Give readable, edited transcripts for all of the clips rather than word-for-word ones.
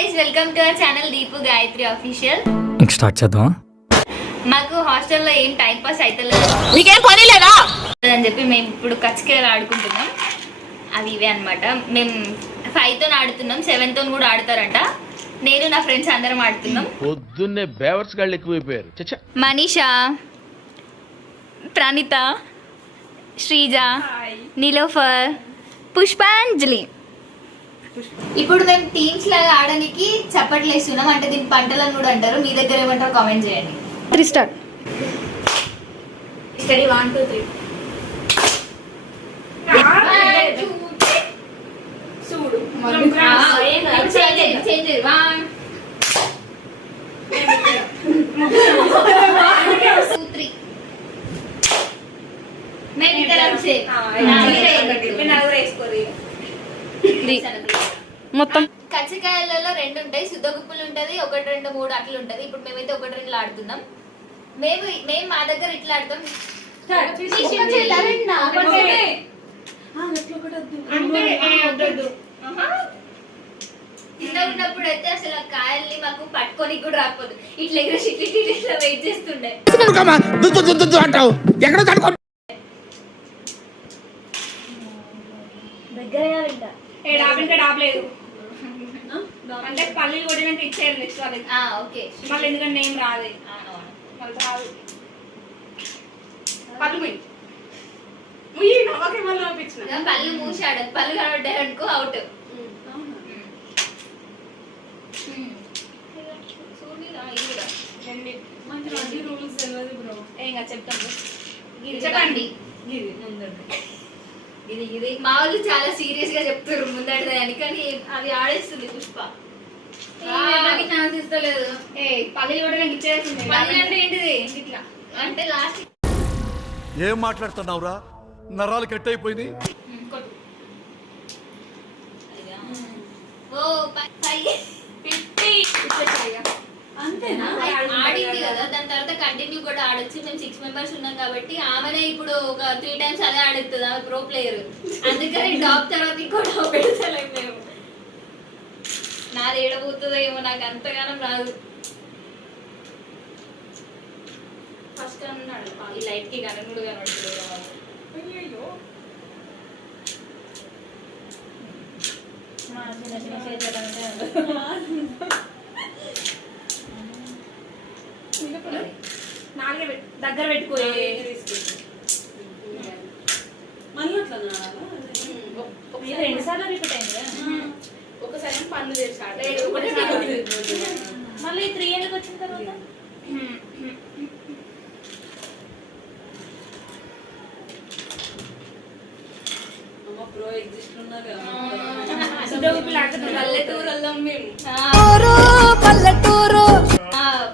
Guys welcome to our channel Deepu Gayatri official. ఇంక start చేద్దాం. మాకు హాస్టల్లో ఏం టైం పాస్ అవుతలేదు, మీకేం పని లేదా అని చెప్పి మేము ఇప్పుడు కచ్చకాయలు ఆడుకుంటున్నాం. అవి ఇవే అనమాట. మేము 5తో ఆడుతున్నాం, 7తో కూడా ఆడతారంట. నేను నా ఫ్రెండ్స్ అందరం ఆడుతున్నాం. పొద్దున్నే బేవర్స్ గాళ్ళు ఎక్కువైపోయారు. మనీషా, ప్రణీత, శ్రీజ, నీలోఫర్, పుష్పాంజలి. ఇప్పుడు మేము టీమ్స్ లాగా ఆడడానికి చప్పట్లు వేస్తున్నాం. అంటే దీన్ని పంటలను కూడా అంటారు. మీ దగ్గర ఏమంటారు కామెంట్ చేయండి. 3 స్టార్ట్. స్టడీ 1 2 3 చూడు చేంజ్ 1 2 3 మేము ఇద్దరం సేమ్ మొత్తం కచ్చకాయలలో 2 ఉంటాయి. శుద్ధగుప్పులు ఉంటది, 1 2 3 అట్లా ఉంటది. ఇప్పుడు మేమైతే 1 2 ఆడుతున్నాం. మేము మా దగ్గర ఇట్లా ఆడతాం. చిన్న ఉన్నప్పుడు అయితే అసలు ఆ కాయల్ని మాకు పట్టుకొని కూడా రాకపోదు. ఇట్లా ఎగరేసి ఇట్లా వెయిట్ చేస్తుండే. డాబలేదు అంటే పల్లీలు కొట్టినాక ఇచ్చేయాలి నెక్స్ట్ వాళ్ళకి. ఓకే మళ్ళీ ఎందుకంటే నేమ్ రాదు, మళ్ళీ రాదు. పళ్ళు మళ్ళీ పంపించిన పళ్ళు మూసాడు, పళ్ళు కనబడ్డాయి అనుకో అవుట్. చెప్పండి. ఇది మా వాళ్ళు చాలా సీరియస్ గా చెప్తారు ముందడదని, కానీ అది ఆడేస్తుంది పుష్ప. ఛాన్స్ ఇస్తలేదు. పల్లీలు కూడా నాకు ఇచ్చేసింది. పల్లి అంటే ఏంటిది? ఇట్లా అంటే లాస్ట్ ఏం మాట్లాడుతున్నావురా? నరాలు కట్ అయిపోయింది. ఆడింది కదా, దాని తర్వాత కంటిన్యూ కూడా ఆడొచ్చు. మేము 6 మెంబర్స్ ఉన్నాం కాబట్టి ఆమెనే ఇప్పుడు ఒక 3 టైమ్స్ అదే ఆడుతుంది. ఆమె ప్రో ప్లేయర్, అందుకని టాప్ తర్వాత ఇంకో టాప్ పెడతలేము మేము. నాది ఏడబోతుందో ఏమో, నాకు అంతగానం రాదు. ఫస్ట్ అన్నాడు ఈ లైట్ కి కననుడు కనబడుతుంది. దగ్గర పెట్టుకో. మళ్ళీ 2 సార్లు రిపీట్ అయింది కదా. ఒకసారి పనులు చేస్తాడు, మళ్ళీ 3 ఏళ్ళకి వచ్చిన తర్వాత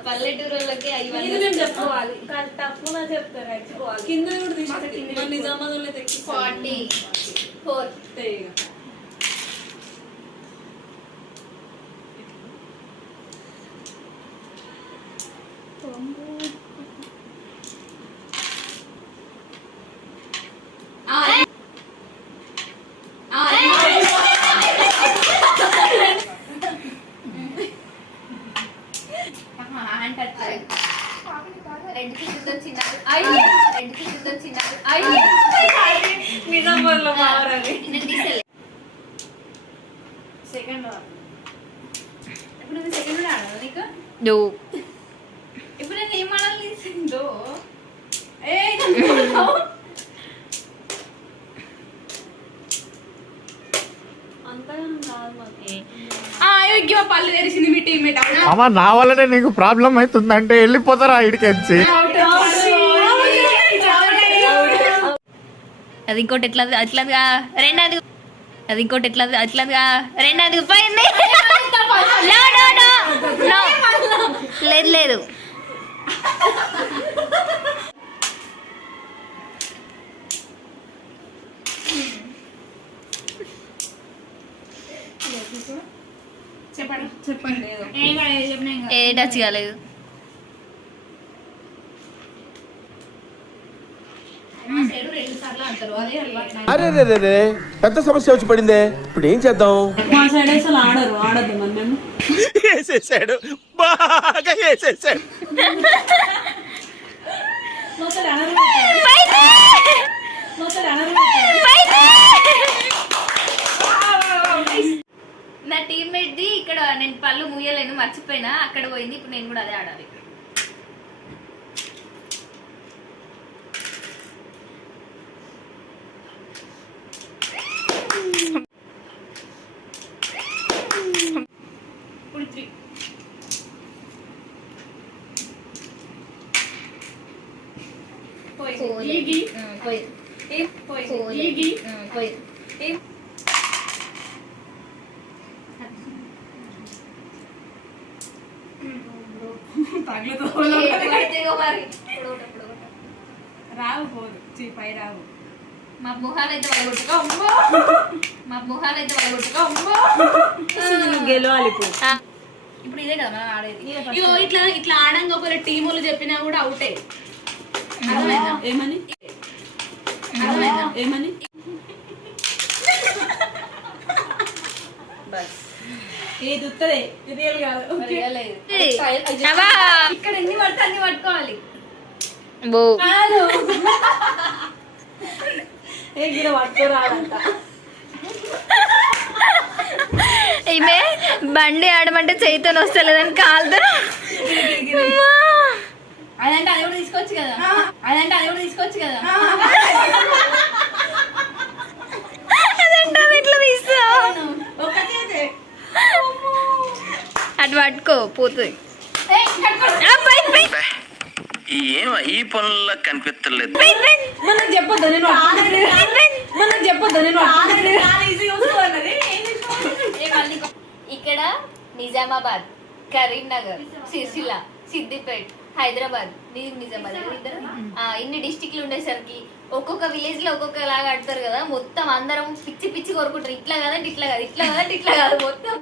పల్లెటూరులకి చెప్పుకోవాలి. తప్పున చెప్తారు నేర్చుకోవాలి. కింద కూడా తీసుకుంటే నిజామాబాద్లో 44 నిజామాబాద్లో మారాలి. సెకండ్ ఇప్పుడు నేను సెకండ్ కూడా ఆడాలి నీకు. ఇప్పుడు నేను ఏం ఆడాలి? పళ్ళు తెరిచింది మీ టీమ్మేట్. అమ్మ నా వల్లనే నీకు ప్రాబ్లం అవుతుందంటే వెళ్ళిపోతారా ఇడికి వచ్చి. అది ఇంకోటి ఎట్లా అట్లాగా 2 అది ఇంకోటి ఎట్లా అట్లాగా 2 పోయింది. లేదు లేదు చెప్పండి ఏ టచ్ కాలేదు. సైడ్ 2 సార్లు ఆడతారు. అదే అలవాటు. అరే రే రే రే పెద్ద సమస్య వచ్చి పడిందే ఇప్పుడు ఏం చేద్దాం మా సైడ్ అసలు ఆడద్దు మరి మేము. వేసేసాడు బాగా వేసేసాడు మా సైడ్ అనరు. మా సైడ్ అనరు. నా టీమ్మేట్ ది ఇక్కడ నేను పళ్ళు మూయలేను, మర్చిపోయినా, అక్కడ పోయింది. ఇప్పుడు నేను కూడా అదే ఆడాలి. ఇప్పుడు 3 పోయింది. రావు పోదు పై రావు. మా మొహాలైతే వలగొట్టుకో అమ్మో, మా మొహాలైతే వలగొట్టుకో అమ్మో. గెలవాలి ఇప్పుడు ఇదే కదా మనం ఆడేది. ఇగో ఇట్లా ఆడంగా ఒకవేళ టీం వాళ్ళు చెప్పినా కూడా అవుటే. అర్థమైందా? ఏమని ఏది ఉత్తదే రియల్ కాదు. ఇక్కడ ఎన్ని పడితే అన్ని పట్టుకోవాలి. ఇక్కడ పట్టుకోరాదంట. ఈమె బండి ఆడమంటే చైతన్య వస్తలేదని కాలుతో అదంటే అది కూడా తీసుకోవచ్చు కదా, అదంటే అది కూడా తీసుకోవచ్చు కదా. అదంటే అది ఎట్లా తీస్తావు? అటు పట్టుకో పోతుంది. ఈ పనుల్లో కనిపించలేదు మనం చెప్పొద్దు నేను మనం చెప్పొద్దు నేను ఇక్కడ నిజామాబాద్, కరీంనగర్, సిరిసిల్ల, సిద్దిపేట్, హైదరాబాద్, నిజామాబాద్ ఇన్ని డిస్టిక్లు ఉండేసరికి ఒక్కొక్క విలేజ్ లో ఒక్కొక్క లాగా ఆడతారు కదా. మొత్తం అందరం పిచ్చి పిచ్చి కొరుకుంటారు. ఇట్లా కదంటే ఇట్లా కాదు, ఇట్లా కదంటే ఇట్లా కాదు, మొత్తం